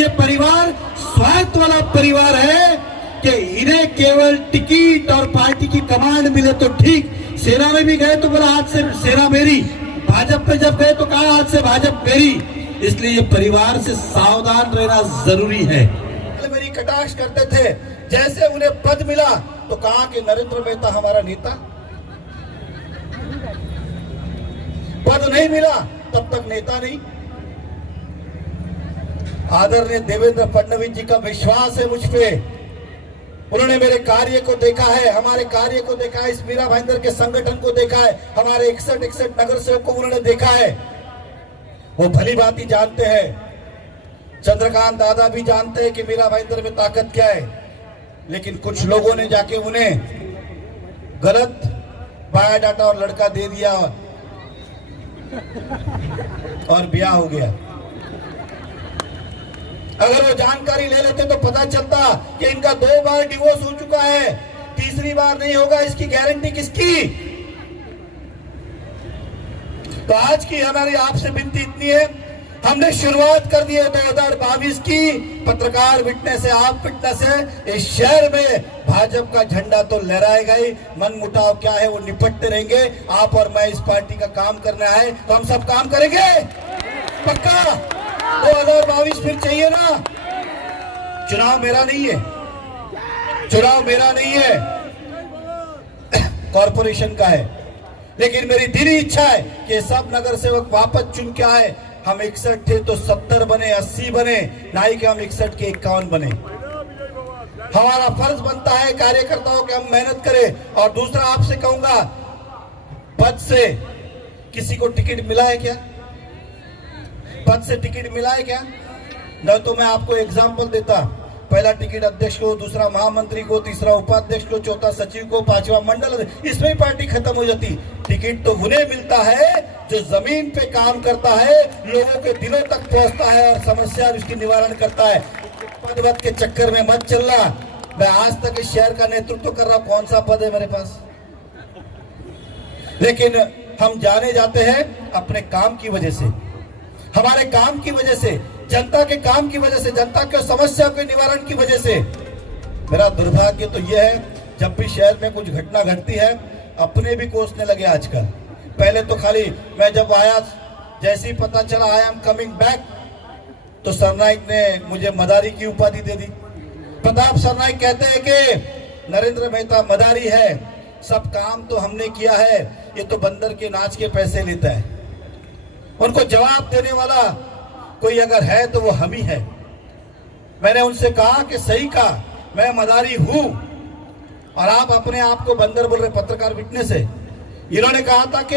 ये परिवार स्वार्थ वाला परिवार है कि इन्हें केवल टिकट और पार्टी की कमांड मिले तो ठीक। सेना में भी गए तो बोला आज से सेना मेरी, भाजपा में जब गए तो कहा आज से भाजपा मेरी। इसलिए ये परिवार से सावधान रहना जरूरी है। मेरी कटाक्ष करते थे, जैसे उन्हें पद मिला तो कहा कि नरेंद्र मेहता हमारा नेता, पद नहीं मिला तब तक नेता नहीं। आदरणीय देवेंद्र फडणवीस जी का विश्वास है मुझ पे, उन्होंने मेरे कार्य को देखा है, हमारे कार्य को देखा है, इस मीरा भाईंदर के संगठन को देखा है, हमारे 61 नगर सेवक को उन्होंने देखा है। वो भली भांति जानते हैं, चंद्रकांत दादा भी जानते हैं कि मीरा भाईंदर में ताकत क्या है। लेकिन कुछ लोगों ने जाके उन्हें गलत बायोडाटा और लड़का दे दिया और ब्याह हो गया। अगर वो जानकारी ले लेते तो पता चलता कि इनका 2 बार डिवोर्स हो चुका है, तीसरी बार नहीं होगा, इसकी गारंटी किसकी। तो आज की हमारी आपसे विनती इतनी है, हमने शुरुआत कर दी है 2022 की। पत्रकार विटनेस है, आप विटनेस है, इस शहर में भाजपा का झंडा तो लहराएगा ही। मन मुटाव क्या है वो निपटते रहेंगे। आप और मैं इस पार्टी का काम करना है तो हम सब काम करेंगे पक्का। 2022 फिर चाहिए ना। चुनाव मेरा नहीं है, चुनाव मेरा नहीं है, कॉरपोरेशन का है। लेकिन मेरी दिली इच्छा है कि सब नगर सेवक वापस चुन के आए। हम 61 थे तो 70 बने, 80 बने, ना ही कि हम 61 के 51 बने। हमारा फर्ज बनता है कार्यकर्ताओं के हम मेहनत करें। और दूसरा आपसे कहूंगा, पद से किसी को टिकट मिला है क्या? पद से टिकट मिला है क्या? न तो मैं आपको एग्जाम्पल देता, पहला टिकट अध्यक्ष को, दूसरा महामंत्री को, तीसरा उपाध्यक्ष को, चौथा सचिव को, पांचवा मंडल, इसमें ही पार्टी खत्म हो जाती। टिकट तो उन्हें मिलता है जो जमीन पे काम करता है, लोगों के दिलों तक पहुंचता है और समस्या उसकी निवारण करता है। पद वद के चक्कर में मत चलना। मैं आज तक इस शहर का नेतृत्व कर रहा हूं, कौन सा पद है मेरे पास? लेकिन हम जाने जाते हैं अपने काम की वजह से, हमारे काम की वजह से, जनता के काम की वजह से, जनता के समस्या के निवारण की वजह से। मेरा दुर्भाग्य तो यह है, जब भी शहर में कुछ घटना घटती है अपने भी कोसने लगे आजकल। पहले तो खाली मैं जब आया, जैसे ही पता चला आई एम कमिंग बैक, तो सरनाइक ने मुझे मदारी की उपाधि दे दी। प्रताप सरनाइक कहते हैं कि नरेंद्र मेहता मदारी है, सब काम तो हमने किया है, ये तो बंदर के नाच के पैसे लेता है। उनको जवाब देने वाला कोई अगर है तो वो हम ही है। मैंने उनसे कहा कि सही कहा, मैं मदारी हूं और आप अपने आप को बंदर बोल रहे। पत्रकार विटनेस है, इन्होंने कहा था कि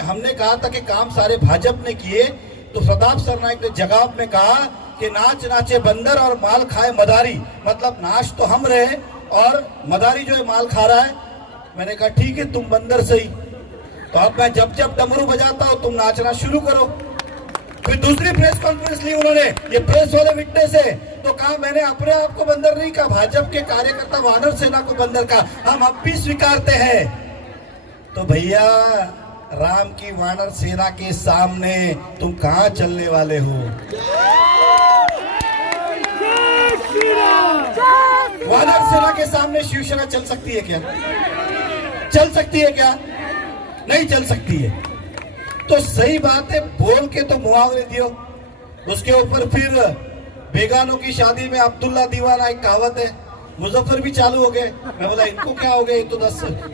हमने कहा था कि काम सारे भाजपा ने किए, तो प्रताप सरनाइक ने जवाब में कहा कि नाच नाचे बंदर और माल खाए मदारी। मतलब नाच तो हम रहे और मदारी जो है माल खा रहा है। मैंने कहा ठीक है, तुम बंदर सही, तो अब मैं जब जब डमरू बजाता हूं तुम नाचना शुरू करो। फिर दूसरी प्रेस कॉन्फ्रेंस ली उन्होंने, ये प्रेस वाले विटनेस है, तो कहा मैंने अपने आप को बंदर नहीं कहा, भाजपा के कार्यकर्ता वानर सेना को बंदर कहा। हम अब भी स्वीकारते हैं। तो भैया राम की वानर सेना के सामने तुम कहां चलने वाले हो? वानर सेना के सामने शिवसेना चल सकती है क्या? चल सकती है क्या? नहीं चल सकती है। तो सही बात है, बोल के तो मुआवजे दियो। उसके ऊपर फिर बेगानों की शादी में अब्दुल्ला दीवाना, एक कहावत है, मुजफ्फर भी चालू हो गए। मैं बोला इनको क्या हो गया, ये तो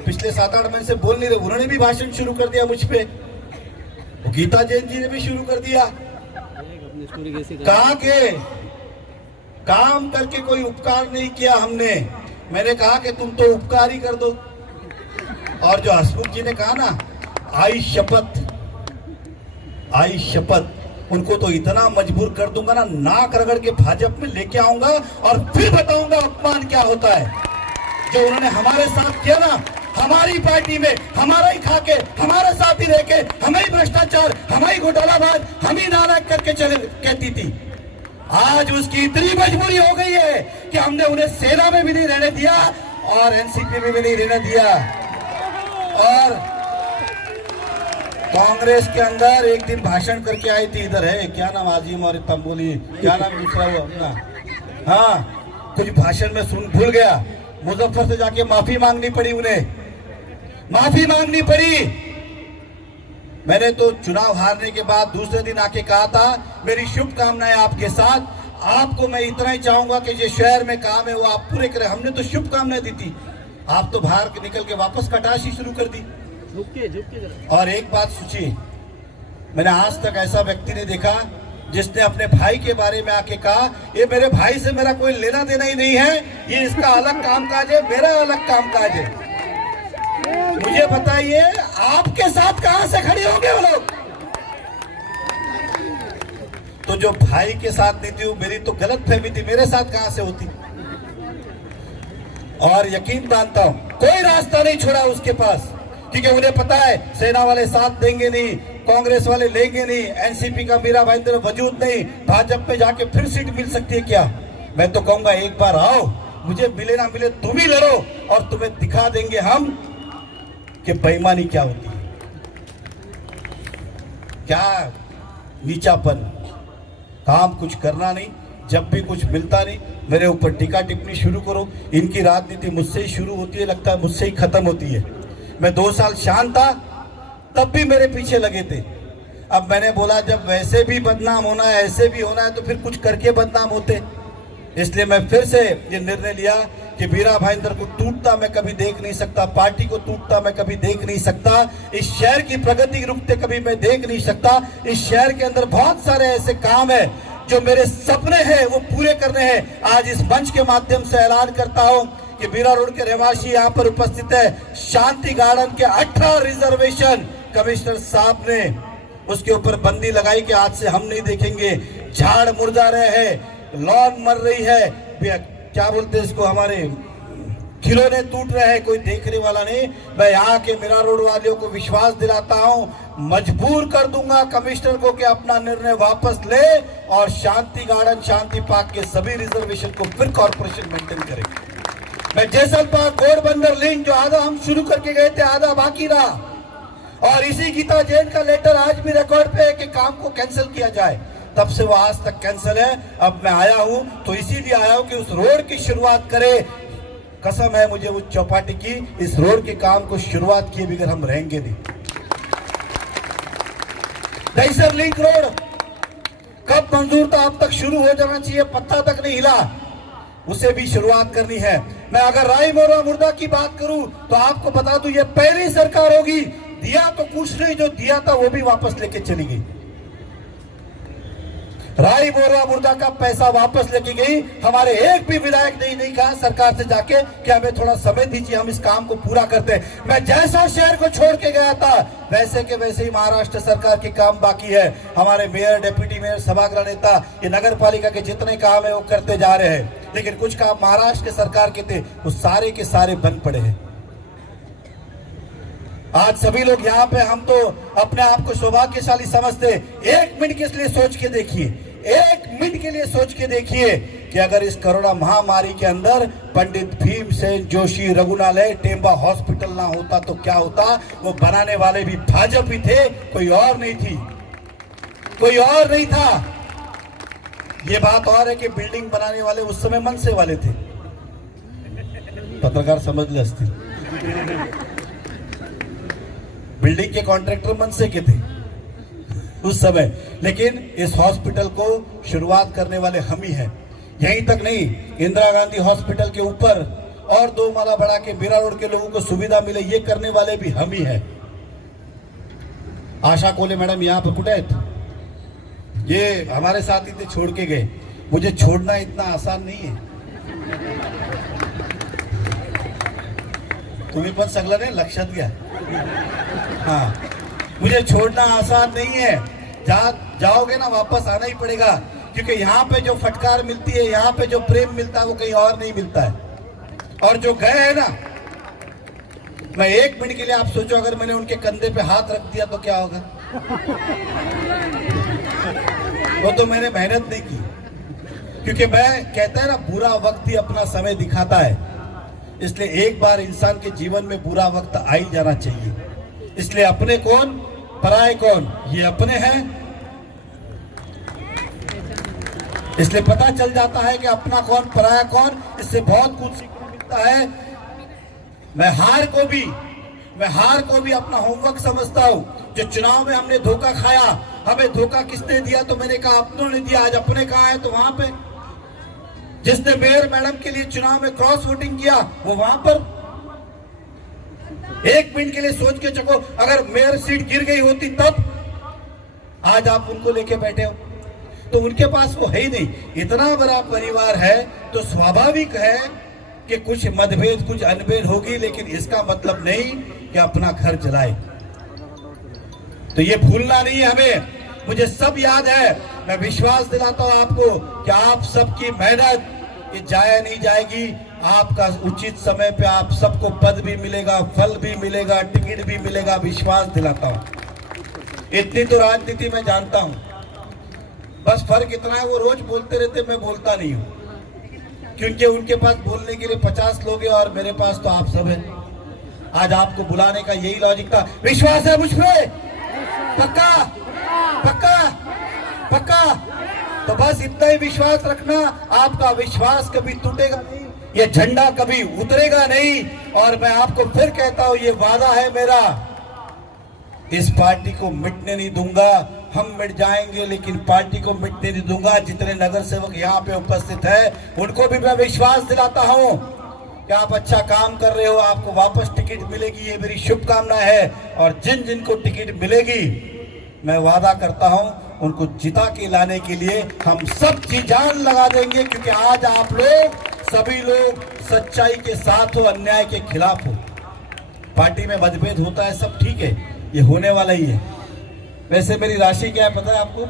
पिछले 7-8 महीने से बोल नहीं रहे। उन्होंने भी भाषण शुरू कर दिया मुझ पे। गीता जैन जी ने भी शुरू कर दिया। कहा के काम करके कोई उपकार नहीं किया हमने। मैंने कहा कि तुम तो उपकार ही कर दो। और जो हसमुख जी ने कहा ना, आई शपथ, आई शपथ, उनको तो इतना मजबूर कर दूंगा ना, नाक रगड़ के भाजपा में लेके आऊंगा और फिर बताऊंगा अपमान क्या होता है। जो उन्होंने हमारे साथ किया ना, हमारी पार्टी में हमारा ही खाके, हमारे साथ ही रहके, हमें ही भ्रष्टाचार, हमें ही घोटालाबाज, हम ही नालायक करके चले कहती थी। आज उसकी इतनी मजबूरी हो गई है कि हमने उन्हें सेना में भी नहीं रहने दिया और एनसीपी में भी नहीं रहने दिया। और कांग्रेस के अंदर एक दिन भाषण करके आई थी, इधर है क्या नाम, आजिम और तंबोली, क्या नाम दूसरा वो अपना, हाँ कुछ भाषण में सुन भूल गया, मुजफ्फर से जाके माफी मांगनी पड़ी, उन्हें माफी मांगनी पड़ी। मैंने तो चुनाव हारने के बाद दूसरे दिन आके कहा था मेरी शुभकामनाएं आपके साथ, आपको मैं इतना ही चाहूंगा कि जो शहर में काम है वो आप पूरे करें। हमने तो शुभकामनाएं दी थी, आप तो बाहर निकल के वापस कटाशी शुरू कर दी। और एक बात सोचिए, मैंने आज तक ऐसा व्यक्ति नहीं देखा जिसने अपने भाई के बारे में आके कहा ये मेरे भाई से मेरा कोई लेना देना ही नहीं है, ये इसका अलग कामकाज है, मेरा अलग कामकाज है। मुझे बताइए आपके साथ कहां से खड़े होंगे वो लोग? तो जो भाई के साथ नहीं थी, मेरी तो गलत फहमी थी, मेरे साथ कहां से होती? और यकीन मानता हूं कोई रास्ता नहीं छोड़ा उसके पास, क्योंकि उन्हें पता है सेना वाले साथ देंगे नहीं, कांग्रेस वाले लेंगे नहीं, एनसीपी का मीरा भाईंदर वजूद नहीं, भाजपा में जाके फिर सीट मिल सकती है क्या? मैं तो कहूंगा एक बार आओ, मुझे मिले ना मिले तुम ही लड़ो और तुम्हें दिखा देंगे हम कि बेईमानी क्या होती है, क्या नीचापन, काम कुछ करना नहीं, जब भी कुछ मिलता नहीं मेरे ऊपर टीका टिप्पणी शुरू करो। इनकी राजनीति मुझसे ही शुरू होती है, लगता है मुझसे ही खत्म होती है। मैं 2 साल शांत था तब भी मेरे पीछे लगे थे, अब मैंने बोला जब वैसे भी बदनाम होना है, ऐसे भी होना है तो फिर कुछ करके बदनाम होते। इसलिए मैं फिर से ये निर्णय लिया कि मीरा भाईंदर को टूटता मैं कभी देख नहीं सकता, पार्टी को टूटता मैं कभी देख नहीं सकता, इस शहर की प्रगति रुकते कभी मैं देख नहीं सकता। इस शहर के अंदर बहुत सारे ऐसे काम है जो मेरे सपने हैं वो पूरे करने हैं। आज इस मंच के माध्यम से ऐलान करता हूं कि मीरा रोड के रहवासी यहाँ पर उपस्थित है, शांति गार्डन के 18 रिजर्वेशन कमिश्नर साहब ने उसके ऊपर बंदी लगाई कि आज से हम नहीं देखेंगे, झाड़ मुरझा रहे हैं, लॉन मर रही है, क्या बोलते हैं इसको, हमारे खिलौने टूट रहे हैं, कोई देखने वाला नहीं। मैं यहाँ के मीरा रोड वालियों को विश्वास दिलाता हूँ, मजबूर कर दूंगा कमिश्नर को कि अपना निर्णय वापस ले और शांति गार्डन, शांति पार्क के सभी रिजर्वेशन को फिर कॉर्पोरेशन मेंटेन करे। मैं जैसलमेर घोड़बंदर लिंक जो आधा हम शुरू करके गए थे, आधा बाकी रहा, और इसी गीता जैन का लेटर आज भी रिकॉर्ड पे है कि काम को कैंसिल किया जाए, तब से वो आज तक कैंसिल है। अब मैं आया हूं तो इसीलिए आया हूं कि उस रोड की शुरुआत करे। कसम है मुझे उस चौपाटी की, इस रोड के काम को शुरुआत किए बगैर हम रहेंगे नहीं। दहीसर लिंक रोड कब मंजूर था, अब तक शुरू हो जाना चाहिए, पत्ता तक नहीं हिला, उसे भी शुरुआत करनी है। मैं अगर राय मोरा मुर्दा की बात करूं तो आपको बता दूं ये पहली सरकार होगी, दिया तो कुछ नहीं, जो दिया था वो भी वापस लेके चली गई। राय मोरा मुर्दा का पैसा वापस लेके गई, हमारे एक भी विधायक नहीं कहा सरकार से जाके कि हमें थोड़ा समय दीजिए, हम इस काम को पूरा करते हैं। मैं जैसा शहर को छोड़ के गया था वैसे के वैसे ही महाराष्ट्र सरकार के काम बाकी है। हमारे मेयर, डिप्टी मेयर, सभागृह नेता, ये नगर पालिका के जितने काम है वो करते जा रहे हैं, लेकिन कुछ काम महाराष्ट्र के सरकार के थे वो सारे के सारे बंद पड़े हैं। आज सभी लोग यहाँ पे, हम तो अपने आप को सौभाग्यशाली समझते। 1 मिनट के लिए सोच के देखिए, 1 मिनट के लिए सोच के देखिए कि अगर इस कोरोना महामारी के अंदर पंडित भीमसेन जोशी रघुनालय टेम्बा हॉस्पिटल ना होता तो क्या होता। वो बनाने वाले भी भाजपा ही थे, कोई और नहीं थी, कोई और नहीं था। ये बात और है कि बिल्डिंग बनाने वाले उस समय मनसे वाले थे, पत्रकार समझ ले असती, बिल्डिंग के कॉन्ट्रैक्टर मनसे के थे उस समय, लेकिन इस हॉस्पिटल को शुरुआत करने वाले हम ही हैं। यहीं तक नहीं, इंदिरा गांधी हॉस्पिटल के ऊपर और 2 माला बढ़ा के मीरा रोड के लोगों को सुविधा मिले, ये करने वाले भी हम ही हैं। आशा कोले मैडम यहाँ पर कुठे आहेत, ये हमारे साथ ही थे, छोड़ के गए। मुझे छोड़ना इतना आसान नहीं है, तुम्ही पण सगळं नाही लक्षात घ्या। हाँ, मुझे छोड़ना आसान नहीं है, जाओगे ना वापस आना ही पड़ेगा, क्योंकि यहाँ पे जो फटकार मिलती है, यहाँ पे जो प्रेम मिलता है वो कहीं और नहीं मिलता है। और जो गए हैं ना, मैं 1 मिनट के लिए आप सोचो अगर मैंने उनके कंधे पे हाथ रख दिया तो क्या होगा। वो तो मैंने मेहनत नहीं की, क्योंकि मैं कहता है ना बुरा वक्त ही अपना समय दिखाता है, इसलिए एक बार इंसान के जीवन में बुरा वक्त आ ही जाना चाहिए। इसलिए अपने कौन, पराये कौन, ये अपने हैं। इसलिए पता चल जाता है कि अपना कौन पराया कौन। इससे बहुत कुछ सीखने मिलता है। मैं हार को भी अपना होमवर्क समझता हूं। जो चुनाव में हमने धोखा खाया, हमें धोखा किसने दिया, तो मैंने कहा अपनों ने दिया। आज अपने कहा है तो वहां पे जिसने मेयर मैडम के लिए चुनाव में क्रॉस वोटिंग किया, वो वहां पर एक मिनट के लिए सोच के चको, अगर मेयर सीट गिर गई होती तब आज आप उनको लेके बैठे हो। तो उनके पास वो है ही नहीं। इतना बड़ा परिवार है तो स्वाभाविक है कि कुछ मतभेद कुछ अनबेद होगी, लेकिन इसका मतलब नहीं कि अपना घर जलाए। तो ये भूलना नहीं है हमें। मुझे सब याद है। मैं विश्वास दिलाता हूं आपको कि आप सबकी मेहनत ये जाया नहीं जाएगी। आपका उचित समय पे आप सबको पद भी मिलेगा, फल भी मिलेगा, टिकट भी मिलेगा, विश्वास दिलाता हूं। इतनी तो राजनीति में जानता हूं। बस फर्क इतना है, वो रोज बोलते रहते, मैं बोलता नहीं हूं, क्योंकि उनके पास बोलने के लिए 50 लोग हैं और मेरे पास तो आप सब हैं। आज आपको बुलाने का यही लॉजिक था। विश्वास है मुझ पे? पक्का पक्का पक्का। तो बस इतना ही विश्वास रखना। आपका विश्वास कभी टूटेगा नहीं, ये झंडा कभी उतरेगा नहीं। और मैं आपको फिर कहता हूं, ये वादा है मेरा, इस पार्टी को मिटने नहीं दूंगा। हम मिट जाएंगे लेकिन पार्टी को मिटने नहीं दूंगा। जितने नगर सेवक यहाँ पे उपस्थित है उनको भी मैं विश्वास दिलाता हूँ कि आप अच्छा काम कर रहे हो, आपको वापस टिकट मिलेगी, ये मेरी शुभकामना है। और जिन जिन को टिकट मिलेगी, मैं वादा करता हूं उनको जिता के लाने के लिए हम सब की जान लगा देंगे, क्योंकि आज आप लोग सभी लोग सच्चाई के साथ हो, अन्याय के खिलाफ हो। पार्टी में मतभेद होता है, सब ठीक है, ये होने वाला ही है। वैसे मेरी राशि क्या है पता है आपको?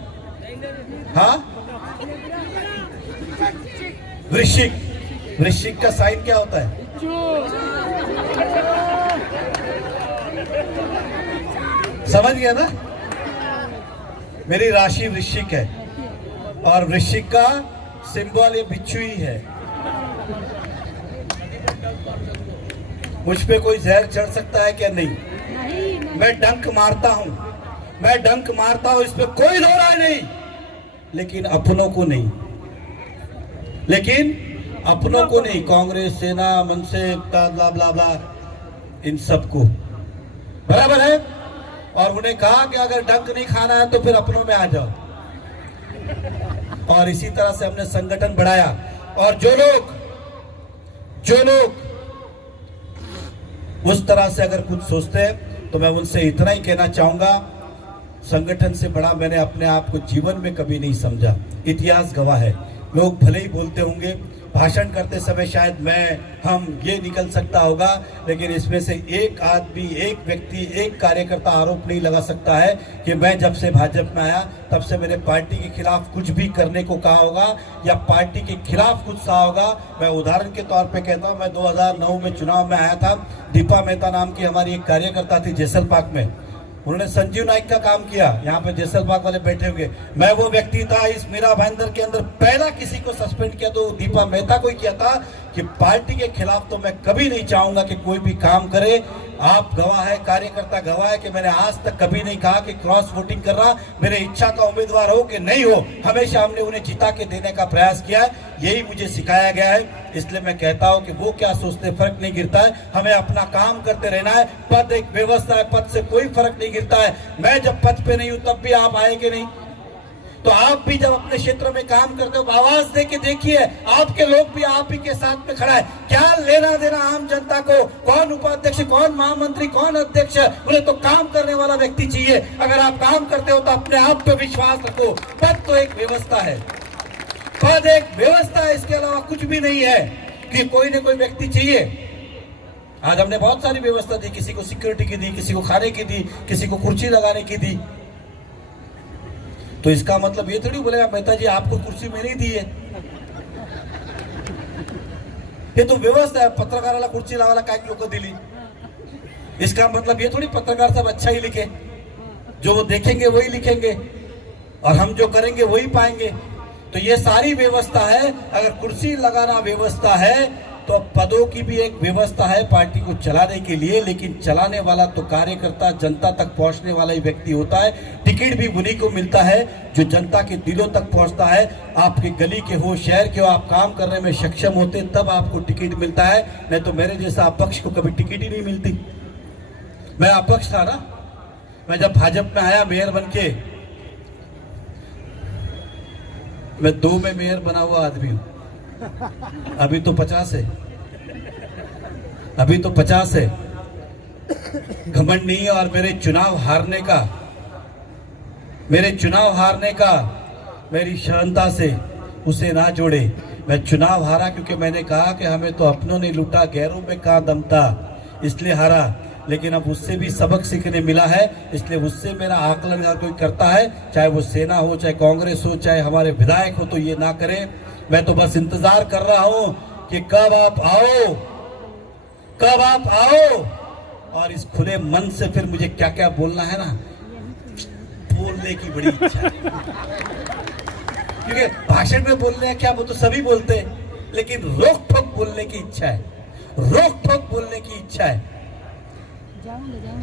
हाँ, वृश्चिक। वृश्चिक का साइन क्या होता है? समझ गया ना? मेरी राशि वृश्चिक है और वृश्चिक का सिंबल ये बिच्छू ही है। मुझ पे कोई जहर चढ़ सकता है क्या? नहीं। मैं डंक मारता हूं, मैं डंक मारता हूं, इस पे कोई रो रहा नहीं, लेकिन अपनों को नहीं, लेकिन अपनों को नहीं। कांग्रेस, सेना, मनसे, ब्ला ब्ला ब्ला, इन सबको बराबर है। और उन्हें कहा कि अगर डंक नहीं खाना है तो फिर अपनों में आ जाओ। और इसी तरह से हमने संगठन बढ़ाया। और जो लोग उस तरह से अगर कुछ सोचते हैं तो मैं उनसे इतना ही कहना चाहूंगा, संगठन से बड़ा मैंने अपने आप को जीवन में कभी नहीं समझा। इतिहास गवाह है। लोग भले ही बोलते होंगे, भाषण करते समय शायद हम ये निकल सकता होगा, लेकिन इसमें से एक आदमी, एक व्यक्ति, एक कार्यकर्ता आरोप नहीं लगा सकता है कि मैं जब से भाजपा में आया तब से मैंने पार्टी के खिलाफ कुछ भी करने को कहा होगा या पार्टी के खिलाफ कुछ कहा होगा। मैं उदाहरण के तौर पे कहता हूँ, मैं 2009 में चुनाव में आया था। दीपा मेहता नाम की हमारी एक कार्यकर्ता थी जैसलपाक में, उन्होंने संजीव नाइक का काम किया। यहाँ पे जैसलबाग वाले बैठे हुए, मैं वो व्यक्ति था इस मीरा भाईंदर के अंदर पहला किसी को सस्पेंड किया तो दीपा मेहता को ही किया था। कि पार्टी के खिलाफ तो मैं कभी नहीं चाहूंगा कि कोई भी काम करे। आप गवाह है, कार्यकर्ता गवाह है कि मैंने आज तक कभी नहीं कहा कि क्रॉस वोटिंग कर रहा मेरे इच्छा का उम्मीदवार हो कि नहीं हो। हमेशा हमने उन्हें जिता के देने का प्रयास किया है, यही मुझे सिखाया गया है। इसलिए मैं कहता हूं कि वो क्या सोचते फर्क नहीं गिरता है, हमें अपना काम करते रहना है। पद एक व्यवस्था है, पद से कोई फर्क नहीं गिरता है। मैं जब पद पे नहीं हूं तब भी आप आएंगे नहीं, तो आप भी जब अपने क्षेत्र में काम करते हो आवाज दे के देखिए, आपके लोग भी आप ही के साथ में खड़ा है। क्या लेना देना आम जनता को, कौन उपाध्यक्ष, कौन महामंत्री, कौन अध्यक्ष, उन्हें तो काम करने वाला व्यक्ति चाहिए। अगर आप काम करते हो तो अपने आप पे विश्वास रखो। पद तो एक व्यवस्था है, पद एक व्यवस्था है, इसके अलावा कुछ भी नहीं है कि कोई न कोई व्यक्ति चाहिए। आज हमने बहुत सारी व्यवस्था दी, किसी को सिक्योरिटी की दी, किसी को खाने की दी, किसी को कुर्सी लगाने की दी। तो इसका मतलब ये थोड़ी बोलेगा मेहता जी आपको कुर्सी मैंने ही दी है। ये तो व्यवस्था है, पत्रकाराला कुर्सी लावाला काय लोक दिली। इसका मतलब ये थोड़ी पत्रकार सब अच्छा ही लिखे, जो वो देखेंगे वही लिखेंगे और हम जो करेंगे वही पाएंगे। तो ये सारी व्यवस्था है। अगर कुर्सी लगाना व्यवस्था है तो पदों की भी एक व्यवस्था है पार्टी को चलाने के लिए, लेकिन चलाने वाला तो कार्यकर्ता, जनता तक पहुंचने वाला ही व्यक्ति होता है। टिकट भी उन्हीं को मिलता है जो जनता के दिलों तक पहुंचता है। आपके गली के हो, शहर के हो, आप काम करने में सक्षम होते तब आपको टिकट मिलता है, नहीं तो मेरे जैसा अपक्ष को कभी टिकट ही नहीं मिलती। मैं अपक्ष था ना, मैं जब भाजपा में आया मेयर बन के, मैं 2 में मेयर बना हुआ आदमी हूं। अभी तो 50 है, अभी तो 50 है। घमंड नहीं है। और मेरे चुनाव हारने का मेरी क्षमता से उसे ना जोड़े। मैं चुनाव हारा क्योंकि मैंने कहा कि हमें तो अपनों ने लूटा, गैरों में कहां दम था, इसलिए हारा। लेकिन अब उससे भी सबक सीखने मिला है, इसलिए उससे मेरा आकलन अगर कोई करता है, चाहे वो सेना हो, चाहे कांग्रेस हो, चाहे हमारे विधायक हो, तो ये ना करें। मैं तो बस इंतजार कर रहा हूं कि कब आप आओ और इस खुले मन से फिर मुझे क्या क्या बोलना है ना, बोलने की बड़ी इच्छा है। क्योंकि भाषण में बोलने हैं क्या, वो तो सभी बोलते हैं, लेकिन रोक ठोक बोलने की इच्छा है, रोक ठोक बोलने की इच्छा है।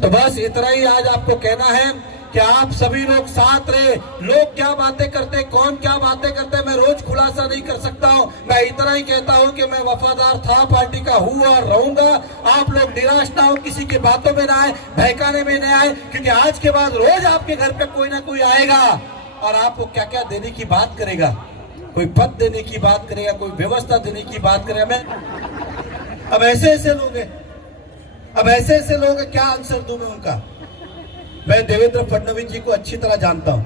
तो बस इतना ही आज आपको कहना है कि आप सभी लोग साथ रहे। लोग क्या बातें करते, कौन क्या बातें करते, मैं रोज खुलासा नहीं कर सकता हूं। मैं इतना ही कहता हूं कि मैं वफादार था, पार्टी का हूं और रहूंगा। आप लोग निराश ना हो, किसी के बातों में ना आए, बहकाने में ना आए, क्योंकि आज के बाद रोज आपके घर पे कोई ना कोई आएगा और आपको क्या क्या देने की बात करेगा। कोई पद देने की बात करेगा, कोई व्यवस्था देने की बात करेगा। मैं अब ऐसे लोग हैं, क्या आंसर दूं मैं उनका। मैं देवेंद्र फडणवीस जी को अच्छी तरह जानता हूं।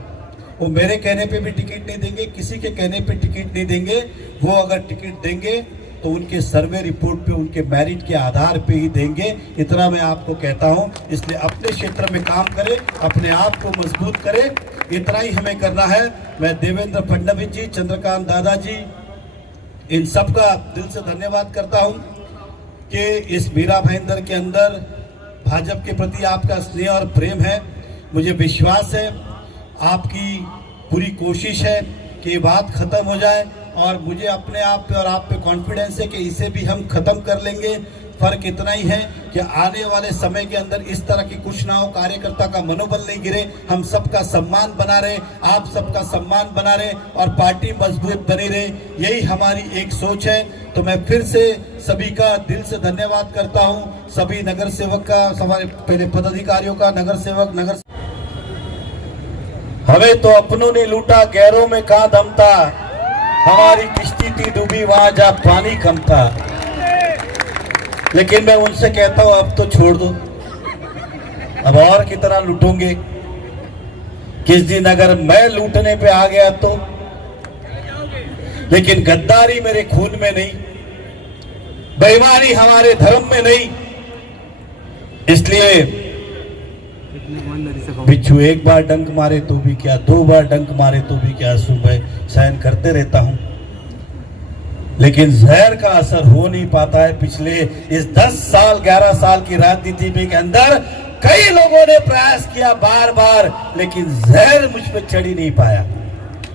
वो मेरे कहने पे भी टिकट नहीं देंगे, किसी के कहने पे टिकट नहीं देंगे। वो अगर टिकट देंगे तो उनके सर्वे रिपोर्ट पे, उनके मेरिट के आधार पे ही देंगे। इतना मैं आपको कहता हूं। इसलिए अपने क्षेत्र में काम करें, अपने आप को मजबूत करें, इतना ही हमें करना है। मैं देवेंद्र फडणवीस जी, चंद्रकांत दादाजी, इन सबका दिल से धन्यवाद करता हूं कि इस मीरा भाईंदर के अंदर भाजपा के प्रति आपका स्नेह और प्रेम है। मुझे विश्वास है, आपकी पूरी कोशिश है कि ये बात खत्म हो जाए, और मुझे अपने आप पे और आप पे कॉन्फिडेंस है कि इसे भी हम खत्म कर लेंगे। फर्क इतना ही है कि आने वाले समय के अंदर इस तरह की कुछ ना हो, कार्यकर्ता का मनोबल नहीं गिरे, हम सबका सम्मान बना रहे, आप सबका सम्मान बना रहे और पार्टी मजबूत बनी रहे, यही हमारी एक सोच है। तो मैं फिर से सभी का दिल से धन्यवाद करता हूं, सभी नगर सेवक का, हमारे पहले पदाधिकारियों का, नगर सेवक, हमें तो अपनों ने लूटा, गैरों में कहां दम था, हमारी किश्ती थी डूबी वहां जहां पानी कम था। लेकिन मैं उनसे कहता हूं अब तो छोड़ दो, अब और कितना लूटोगे। किस दिन अगर मैं लूटने पे आ गया तो, लेकिन गद्दारी मेरे खून में नहीं, बेईमानी हमारे धर्म में नहीं। इसलिए बिच्छू एक बार डंक मारे तो भी क्या, 2 बार डंक मारे तो भी क्या, सुबह सहन करते रहता हूं, लेकिन जहर का असर हो नहीं पाता है। पिछले इस 10 साल 11 साल की राजनीति के अंदर कई लोगों ने प्रयास किया बार बार, लेकिन जहर मुझ पर चढ़ ही नहीं पाया।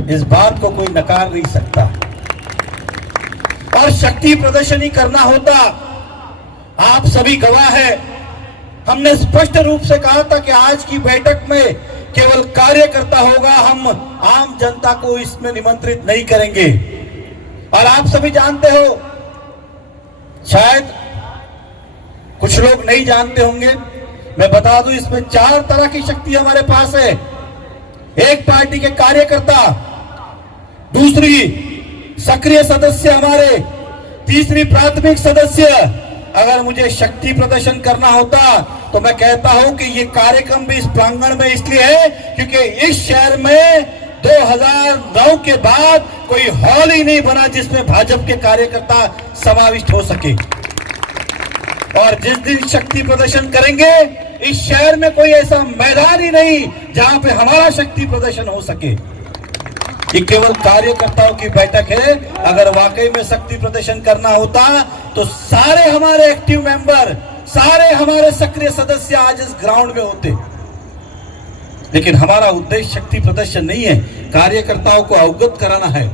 इस बात को कोई नकार नहीं सकता। और शक्ति प्रदर्शन ही करना होता, आप सभी गवाह हैं। हमने स्पष्ट रूप से कहा था कि आज की बैठक में केवल कार्यकर्ता होगा, हम आम जनता को इसमें निमंत्रित नहीं करेंगे। और आप सभी जानते हो, शायद कुछ लोग नहीं जानते होंगे, मैं बता दूं, इसमें 4 तरह की शक्ति हमारे पास है। एक पार्टी के कार्यकर्ता, दूसरी सक्रिय सदस्य हमारे, तीसरी प्राथमिक सदस्य। अगर मुझे शक्ति प्रदर्शन करना होता तो मैं कहता हूं कि ये कार्यक्रम भी इस प्रांगण में इसलिए है क्योंकि इस शहर में 2009 के बाद कोई हॉल ही नहीं बना जिसमें भाजपा के कार्यकर्ता समाविष्ट हो सके। और जिस दिन शक्ति प्रदर्शन करेंगे, इस शहर में कोई ऐसा मैदान ही नहीं जहां पे हमारा शक्ति प्रदर्शन हो सके। ये केवल कार्यकर्ताओं की बैठक है। अगर वाकई में शक्ति प्रदर्शन करना होता तो सारे हमारे एक्टिव मेंबर, सारे हमारे सक्रिय सदस्य आज इस ग्राउंड में होते। लेकिन हमारा उद्देश्य शक्ति प्रदर्शन नहीं है, कार्यकर्ताओं को अवगत कराना है।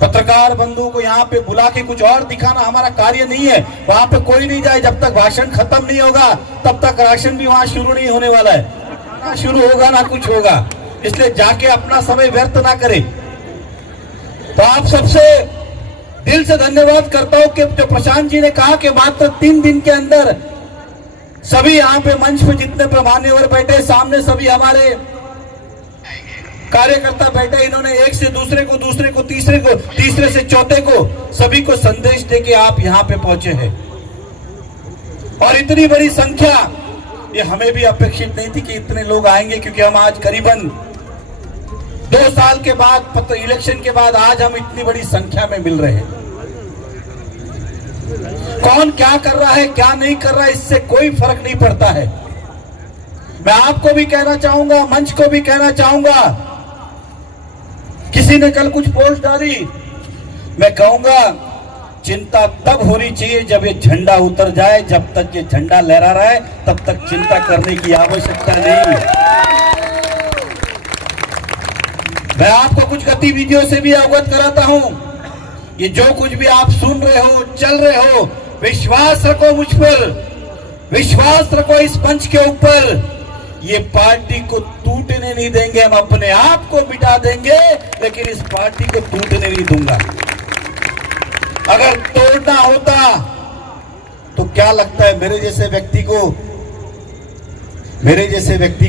पत्रकार बंधु को यहाँ पे बुला के कुछ और दिखाना हमारा कार्य नहीं है। वहां पे कोई नहीं जाए, जब तक भाषण खत्म नहीं होगा तब तक राशन भी वहां शुरू नहीं होने वाला है। ना शुरू होगा ना कुछ होगा, इसलिए जाके अपना समय व्यर्थ ना करें। तो आप सबसे दिल से धन्यवाद करता हूं कि जो प्रशांत जी ने कहा कि मात्र 3 दिन के अंदर सभी यहाँ पे मंच पे जितने मान्यवर बैठे, सामने सभी हमारे कार्यकर्ता बैठे, इन्होंने एक से दूसरे को, दूसरे को तीसरे को, तीसरे से चौथे को, सभी को संदेश देके आप यहाँ पे पहुंचे हैं। और इतनी बड़ी संख्या ये हमें भी अपेक्षित नहीं थी कि इतने लोग आएंगे, क्योंकि हम आज करीबन 2 साल के बाद, इलेक्शन के बाद आज हम इतनी बड़ी संख्या में मिल रहे हैं। कौन क्या कर रहा है क्या नहीं कर रहा है इससे कोई फर्क नहीं पड़ता है। मैं आपको भी कहना चाहूंगा, मंच को भी कहना चाहूंगा, किसी ने कल कुछ पोस्ट डाली, मैं कहूंगा चिंता तब होनी चाहिए जब ये झंडा उतर जाए। जब तक ये झंडा लहरा रहा है तब तक चिंता करने की आवश्यकता नहीं। मैं आपको कुछ गतिविधियों से भी अवगत कराता हूं। ये जो कुछ भी आप सुन रहे हो, चल रहे हो, विश्वास रखो मुझ पर, विश्वास रखो इस मंच के ऊपर। ये पार्टी को टूटने नहीं देंगे, हम अपने आप को मिटा देंगे, लेकिन इस पार्टी को टूटने नहीं दूंगा। अगर तोड़ना होता तो क्या लगता है मेरे जैसे व्यक्ति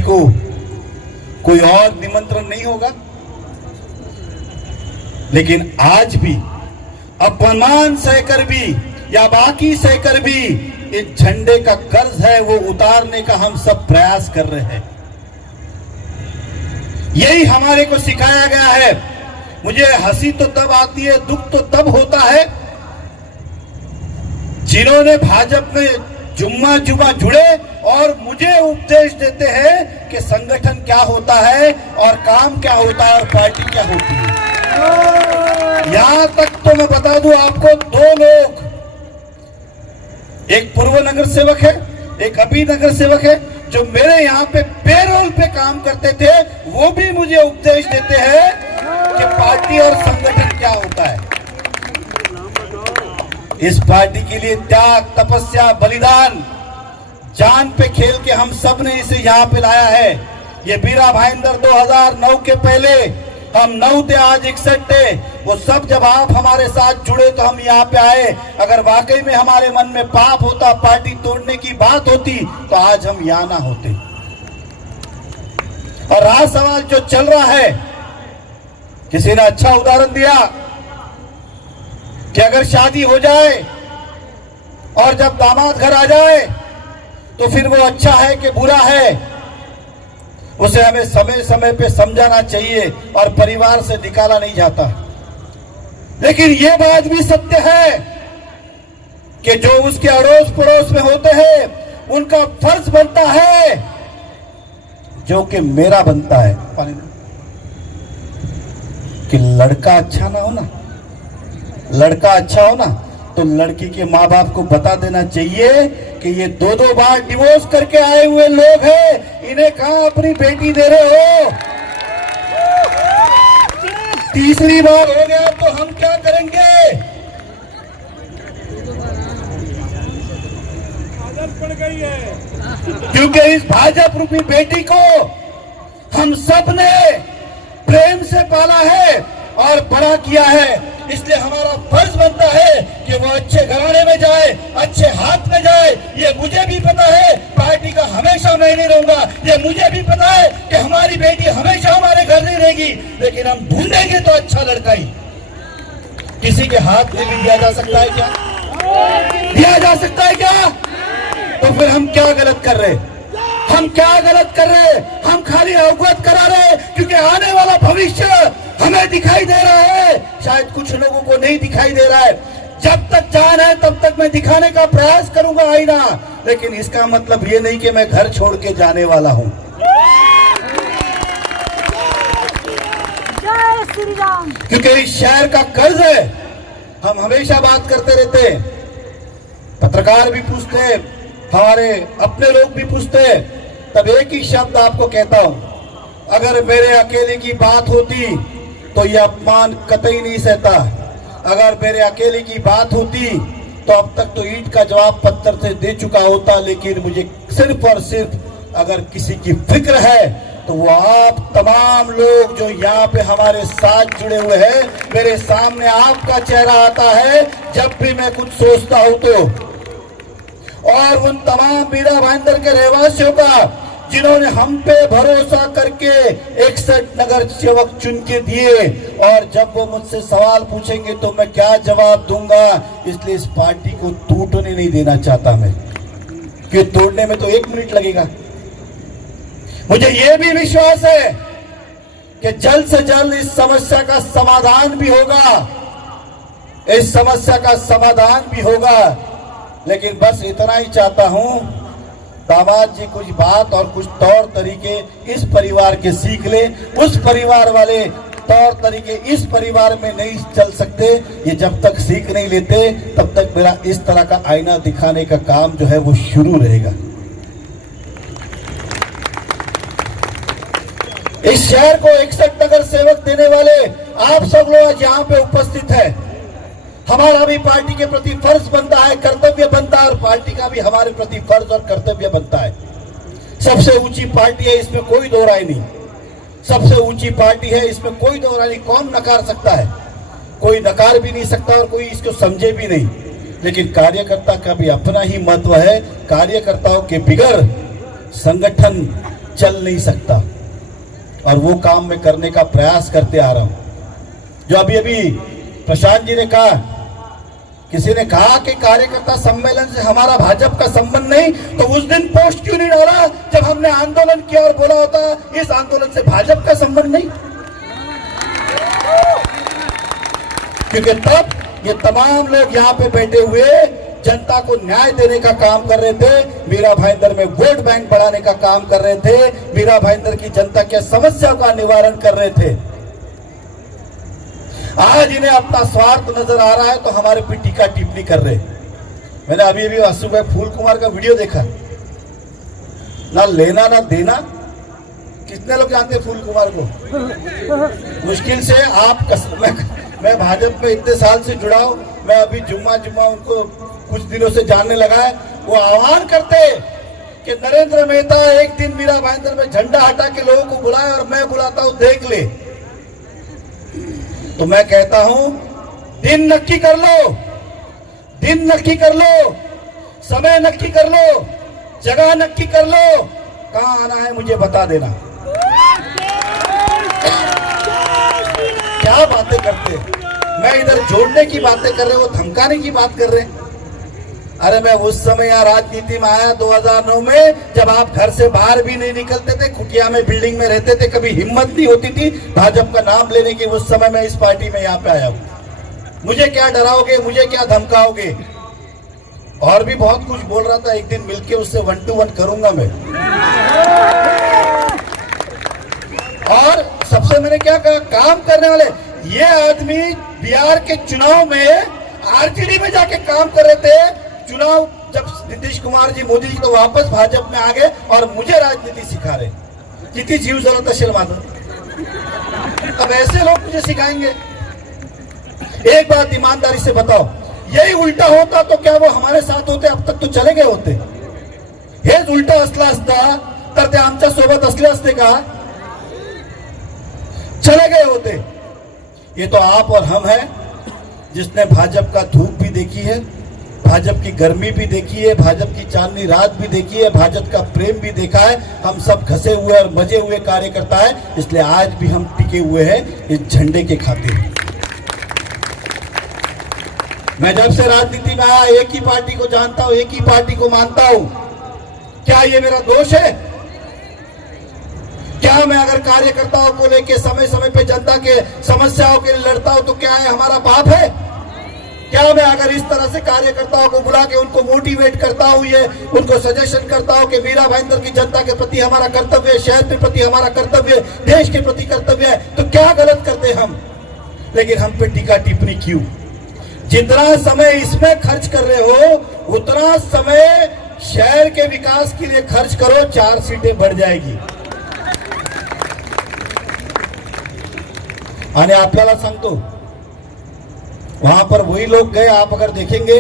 को कोई और निमंत्रण नहीं होगा? लेकिन आज भी अपमान सहकर भी या बाकी सहकर भी इस झंडे का कर्ज है वो उतारने का हम सब प्रयास कर रहे हैं। यही हमारे को सिखाया गया है। मुझे हंसी तो तब आती है, दुख तो तब होता है जिन्होंने भाजपा में जुम्मा जुड़े और मुझे उपदेश देते हैं कि संगठन क्या होता है और काम क्या होता है और पार्टी क्या होती है। यहां तक तो मैं बता दूं आपको, 2 लोग, एक पूर्व नगर सेवक है, एक अभी नगर सेवक है, जो मेरे यहाँ पे पेरोल पे काम करते थे, वो भी मुझे उपदेश देते हैं कि पार्टी और संगठन क्या होता है। इस पार्टी के लिए त्याग, तपस्या, बलिदान, जान पे खेल के हम सब ने इसे यहाँ पे लाया है। ये बीरा भाईंदर 2009 के पहले हम 9 थे, आज 61 थे। वो सब जब आप हमारे साथ जुड़े तो हम यहाँ पे आए। अगर वाकई में हमारे मन में पाप होता, पार्टी तोड़ने की बात होती, तो आज हम यहाँ ना होते। और रहा सवाल जो चल रहा है, किसी ने अच्छा उदाहरण दिया कि अगर शादी हो जाए और जब दामाद घर आ जाए तो फिर वो अच्छा है कि बुरा है, उसे हमें समय समय पे समझाना चाहिए और परिवार से निकाला नहीं जाता। लेकिन ये बात भी सत्य है कि जो उसके अड़ोस पड़ोस में होते हैं उनका फर्ज बनता है, जो कि मेरा बनता है, कि लड़का अच्छा ना हो ना, लड़का अच्छा हो ना तो लड़की के माँ बाप को बता देना चाहिए कि ये 2-2 बार डिवोर्स करके आए हुए लोग हैं, इन्हें कहां अपनी बेटी दे रहे हो। तीसरी बार हो गया तो हम क्या करेंगे? आदत पड़ गई है, क्योंकि इस भाजपा रूपी बेटी को हम सब ने प्रेम से पाला है और बड़ा किया है। इसलिए हमारा फर्ज बनता है कि वो अच्छे घराने में जाए, अच्छे हाथ में जाए। ये मुझे भी पता है पार्टी का हमेशा मैं नहीं रहूंगा, ये मुझे भी पता है कि हमारी बेटी हमेशा हमारे घर नहीं रहेगी, लेकिन हम ढूंढेंगे तो अच्छा लड़का ही। किसी के हाथ में भी दिया जा सकता है क्या? दिया जा सकता है क्या? तो फिर हम क्या गलत कर रहे? हम क्या गलत कर रहे? हम खाली अवगत करा रहे, क्योंकि आने वाला भविष्य हमें दिखाई दे रहा है, शायद कुछ लोगों को नहीं दिखाई दे रहा है। जब तक जान है तब तक मैं दिखाने का प्रयास करूंगा आईना, लेकिन इसका मतलब ये नहीं कि मैं घर छोड़ के जाने वाला हूं। जय श्री राम। क्योंकि इस शहर का कर्ज है, हम हमेशा बात करते रहते हैं, पत्रकार भी पूछते, हमारे अपने लोग भी पूछते, तब एक ही शब्द आपको कहता हूं, अगर मेरे अकेले की बात होती तो यह अपमान कतई नहीं सहता। अगर मेरे अकेले की बात होती तो अब तक तो ईंट का जवाब पत्थर से दे चुका होता, लेकिन मुझे सिर्फ और सिर्फ अगर किसी की फिक्र है तो वो आप तमाम लोग जो यहाँ पे हमारे साथ जुड़े हुए हैं। मेरे सामने आपका चेहरा आता है जब भी मैं कुछ सोचता हूं तो, और उन तमाम मीरा भाईंदर के रहवासियों का जिन्होंने हम पे भरोसा करके 61 नगर सेवक चुन के दिए, और जब वो मुझसे सवाल पूछेंगे तो मैं क्या जवाब दूंगा। इसलिए इस पार्टी को टूटने नहीं देना चाहता मैं, कि तोड़ने में तो 1 मिनट लगेगा। मुझे यह भी विश्वास है कि जल्द से जल्द इस समस्या का समाधान भी होगा, इस समस्या का समाधान भी होगा। लेकिन बस इतना ही चाहता हूं, दामाद जी कुछ बात और कुछ तौर तरीके इस परिवार के सीख ले। उस परिवार वाले तौर तरीके इस परिवार में नहीं चल सकते। ये जब तक सीख नहीं लेते तब तक मेरा इस तरह का आईना दिखाने का काम जो है वो शुरू रहेगा। इस शहर को 61 नगर सेवक देने वाले आप सब लोग आज यहाँ पे उपस्थित है। हमारा भी पार्टी के प्रति फर्ज बनता है, कर्तव्य बनता है, और पार्टी का भी हमारे प्रति फर्ज और कर्तव्य बनता है। सबसे ऊंची पार्टी है, इसमें कोई दो राय नहीं। सबसे ऊंची पार्टी है, इसमें कोई दो राय नहीं। कौन नकार सकता है? कोई नकार भी नहीं सकता और कोई इसको समझे भी नहीं। लेकिन कार्यकर्ता का भी अपना ही महत्व है। कार्यकर्ताओं के बिगैर संगठन चल नहीं सकता, और वो काम मैं करने का प्रयास करते आ रहा हूं। जो अभी अभी प्रशांत जी ने कहा, किसी ने कहा कि कार्यकर्ता सम्मेलन से हमारा भाजपा का संबंध नहीं, तो उस दिन पोस्ट क्यों नहीं डाला जब हमने आंदोलन किया और बोला होता इस आंदोलन से भाजपा का संबंध नहीं? क्योंकि तब ये तमाम लोग यहाँ पे बैठे हुए जनता को न्याय देने का काम कर रहे थे, मीरा भाईंदर में वोट बैंक बढ़ाने का काम कर रहे थे, मीरा भाईंदर की जनता के समस्या का निवारण कर रहे थे। आज इन्हें अपना स्वार्थ नजर आ रहा है तो हमारे पे टीका टिप्पणी कर रहे। मैंने अभी अभी सुबह फूल कुमार का वीडियो देखा, ना लेना ना देना। कितने लोग जानते हैं फूल कुमार को? मुश्किल से आप मैं भाजपा में इतने साल से जुड़ा हूं, मैं अभी जुम्मा उनको कुछ दिनों से जानने लगा है। वो आह्वान करते कि नरेंद्र मेहता एक दिन मीरा भाईंदर में झंडा हटा के लोगों को बुलाए और मैं बुलाता हूं, देख ले। तो मैं कहता हूं दिन नक्की कर लो, दिन नक्की कर लो, समय नक्की कर लो, जगह नक्की कर लो, कहां आना है मुझे बता देना। क्या बातें करते, मैं इधर जोड़ने की बातें कर रहे, वो धमकाने की बात कर रहे। अरे मैं उस समय यहाँ राजनीति में आया 2009 में, जब आप घर से बाहर भी नहीं निकलते थे, खुटिया में बिल्डिंग में रहते थे, कभी हिम्मत नहीं होती थी भाजपा का नाम लेने की। उस समय मैं इस पार्टी में यहाँ पे आया हूँ। मुझे क्या डराओगे, मुझे क्या धमकाओगे? और भी बहुत कुछ बोल रहा था, एक दिन मिलके उससे 1 to 1 करूंगा मैं। और सबसे मैंने क्या कहा, काम करने वाले ये आदमी बिहार के चुनाव में आरजेडी में जाके काम कर रहे थे। चुनाव जब नीतीश कुमार जी, मोदी जी तो वापस भाजपा में आ गए और मुझे राजनीति सिखा रहे। कितनी जीव जरूरत है शिलमाता। अब ऐसे लोग मुझे सिखाएंगे? एक बात ईमानदारी से बताओ, यही उल्टा होता तो क्या वो हमारे साथ होते? अब तक तो चले गए होते। हेच उल्टा असला असता तर ते आमच्या सोबत असले असते का? चले गए होते। ये तो आप और हम हैं जिसने भाजपा का धूप भी देखी है, भाजपा की गर्मी भी देखी है, भाजपा की चांदनी रात भी देखी है, भाजपा का प्रेम भी देखा है। हम सब घसे हुए और मजे हुए कार्यकर्ता है, इसलिए आज भी हम टिके हुए हैं इस झंडे के खातिर। मैं जब से राजनीति में आया एक ही पार्टी को जानता हूं, एक ही पार्टी को मानता हूं। क्या ये मेरा दोष है? क्या मैं अगर कार्यकर्ताओं को लेकर समय समय पे जनता के समस्याओं के लिए लड़ता हूं तो क्या है हमारा पाप है? क्या मैं अगर इस तरह से कार्यकर्ताओं को बुला के उनको मोटिवेट करता हूं, ये उनको सजेशन करता हूं कि मीरा भाईंदर की जनता के प्रति हमारा कर्तव्य है, शहर के प्रति हमारा कर्तव्य है, देश के प्रति कर्तव्य है, तो क्या गलत करते हम? लेकिन हम पे टीका टिप्पणी क्यों? जितना समय इसमें खर्च कर रहे हो उतना समय शहर के विकास के लिए खर्च करो, 4 सीटें बढ़ जाएगी। आणि आपल्याला सांगतो, वहां पर वही लोग गए, आप अगर देखेंगे।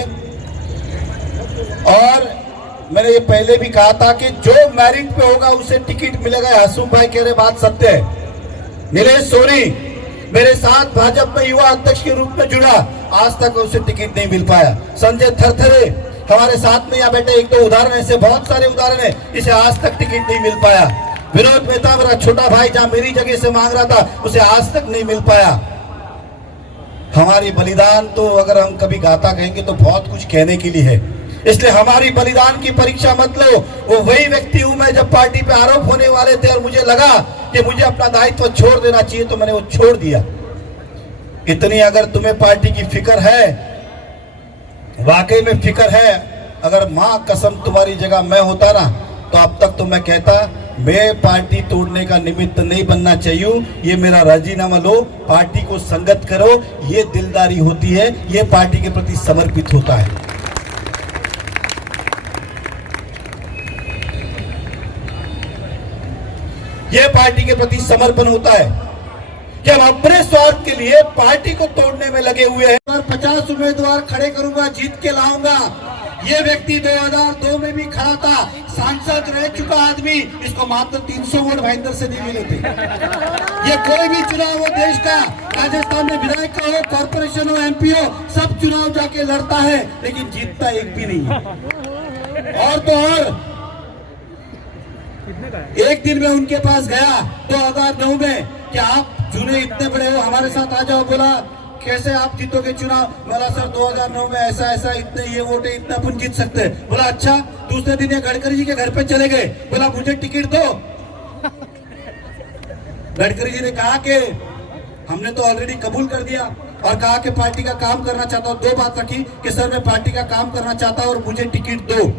और मैंने ये पहले भी कहा था कि जो मेरिट पे होगा उसे टिकट मिलेगा। हसूम भाई कह रहे बात सत्य है। नीलेश सोनी मेरे साथ भाजपा में युवा अध्यक्ष के रूप में जुड़ा, आज तक उसे टिकट नहीं मिल पाया। संजय थरथरे हमारे साथ में यहाँ बैठे, एक तो उदाहरण, ऐसे बहुत सारे उदाहरण है, इसे आज तक टिकट नहीं मिल पाया। विनोद मेहता मेरा छोटा भाई जहां मेरी जगह से मांग रहा था, उसे आज तक नहीं मिल पाया। हमारी बलिदान तो अगर हम कभी गाथा कहेंगे तो बहुत कुछ कहने के लिए है, इसलिए हमारी बलिदान की परीक्षा मत लो। वो वही व्यक्ति हूं मैं, जब पार्टी पे आरोप होने वाले थे और मुझे लगा कि मुझे अपना दायित्व छोड़ देना चाहिए तो मैंने वो छोड़ दिया। इतनी अगर तुम्हें पार्टी की फिक्र है, वाकई में फिक्र है, अगर मां कसम तुम्हारी जगह मैं होता ना तो अब तक तो मैं कहता मैं पार्टी तोड़ने का निमित्त नहीं बनना चाहिए। ये मेरा राजीनामा लो, पार्टी को संगत करो, ये दिलदारी होती है, ये पार्टी के प्रति समर्पित होता है। ये पार्टी के प्रति समर्पण होता है कि हम अपने स्वार्थ के लिए पार्टी को तोड़ने में लगे हुए हैं। और 50 उम्मीदवार खड़े करूंगा, जीत के लाऊंगा। ये व्यक्ति 2002 में भी खड़ा था, सांसद रह चुका आदमी, इसको मात्र 300 वोट भाईंदर से नहीं मिले थे। ये कोई भी चुनाव हो देश का, राजस्थान में विधायक का हो, कॉर्पोरेशन हो, एमपी हो, सब चुनाव जाके लड़ता है, लेकिन जीतता एक भी नहीं है। और तो और एक दिन में उनके पास गया 2009 में कि आप चुने इतने बड़े हो, हमारे साथ आ जाओ। बोला कैसे आप जीतोगे चुनाव? बोला सर 2009 में ऐसा ऐसा, इतने ये वोट है, इतना अपन जीत सकते हैं। बोला अच्छा। दूसरे दिन ये गडकरी जी के घर पे चले गए, बोला मुझे टिकट दो। गडकरी जी ने कहा कि हमने तो ऑलरेडी कबूल कर दिया और कहा कि पार्टी का काम करना चाहता हूं। दो बात रखी कि सर मैं पार्टी का काम करना चाहता हूं और मुझे टिकट दो।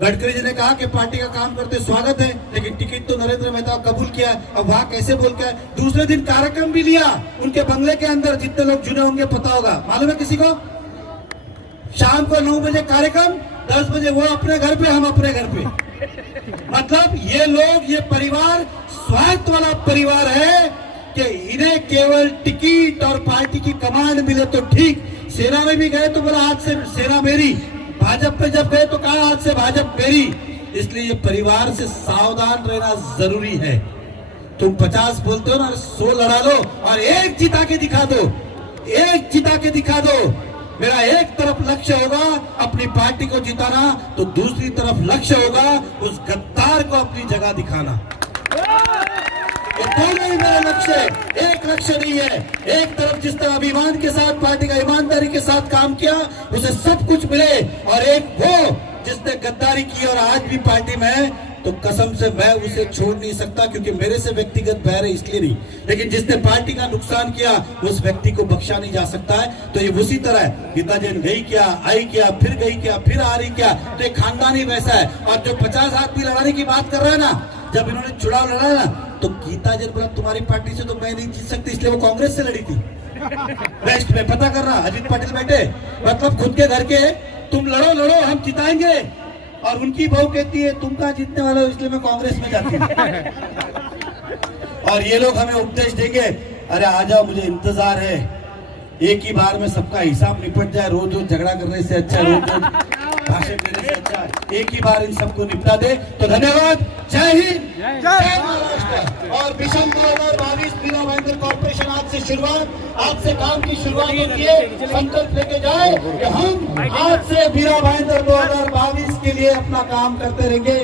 गडकरी जी ने कहा कि पार्टी का काम करते स्वागत है, लेकिन टिकट तो नरेंद्र मेहता कबूल किया। अब वहां कैसे बोल के दूसरे दिन कार्यक्रम भी लिया उनके बंगले के अंदर, जितने लोग चुने होंगे पता होगा, मालूम है किसी को? शाम को 9 बजे कार्यक्रम, 10 बजे वो अपने घर पे, हम अपने घर पे। मतलब ये लोग, ये परिवार स्वार्थ वाला परिवार है कि इन्हें केवल टिकट और पार्टी की कमांड मिले तो ठीक। सेना में भी गए तो बोला आज से सेना मेरी, भाजपा पे जब गए तो कहा आज से भाजपा मेरी। इसलिए ये परिवार से सावधान रहना जरूरी है। तुम 50 बोलते हो ना, 100 लड़ा लो और एक जिता के दिखा दो, एक जिता के दिखा दो। मेरा एक तरफ लक्ष्य होगा अपनी पार्टी को जिताना, तो दूसरी तरफ लक्ष्य होगा उस गद्दार को अपनी जगह दिखाना। ये दोनों ही मेरा लक्ष्य है, एक लक्ष्य नहीं है। एक तरफ जिस तरह अभिमान के साथ पार्टी का ईमानदारी के साथ काम किया उसे सब कुछ मिले, और एक वो जिसने गद्दारी की और आज भी पार्टी में है, तो कसम से मैं उसे छोड़ नहीं सकता, क्योंकि मेरे से व्यक्तिगत बैर है इसलिए नहीं, लेकिन जिसने पार्टी का नुकसान किया उस व्यक्ति को बख्शा नहीं जा सकता है। तो ये उसी तरह है, गीता जैन गई क्या, आई क्या, फिर गई क्या, फिर आ रही क्या, तो एक खानदानी वैसा है। और जो 50 आदमी लड़ाने की बात कर रहा है ना, जब इन्होंने चुनाव लड़ा ना, तो गीता जैन बोला तुम्हारी पार्टी से तो मैं नहीं जीत सकती, इसलिए वो कांग्रेस से लड़ी थी। वेस्ट में पता कर रहा, अजीत पाटिल बैठे, मतलब खुद के घर के, तुम लड़ो लड़ो हम जिताएंगे, और उनकी बहू कहती है तुम कहाँ जीतने वाले हो, इसलिए मैं कांग्रेस में जाती हूँ। और ये लोग हमें उपदेश देंगे, अरे आ जाओ मुझे इंतजार है, एक ही बार में सबका हिसाब निपट जाए, रोज रोज झगड़ा करने से अच्छा, रोज रोज भाषण देने से अच्छा एक ही बार इन सबको निपटा दे। तो धन्यवाद, जय हिंद, जय महाराष्ट्र। और मिशन 2022 बीरा भाईंदर कॉर्पोरेशन आज से शुरुआत, आज से काम की शुरुआत होती है। संकल्प लेके जाए कि हम आज से बीरा भाईंदर 2022 के लिए अपना काम करते रहेंगे।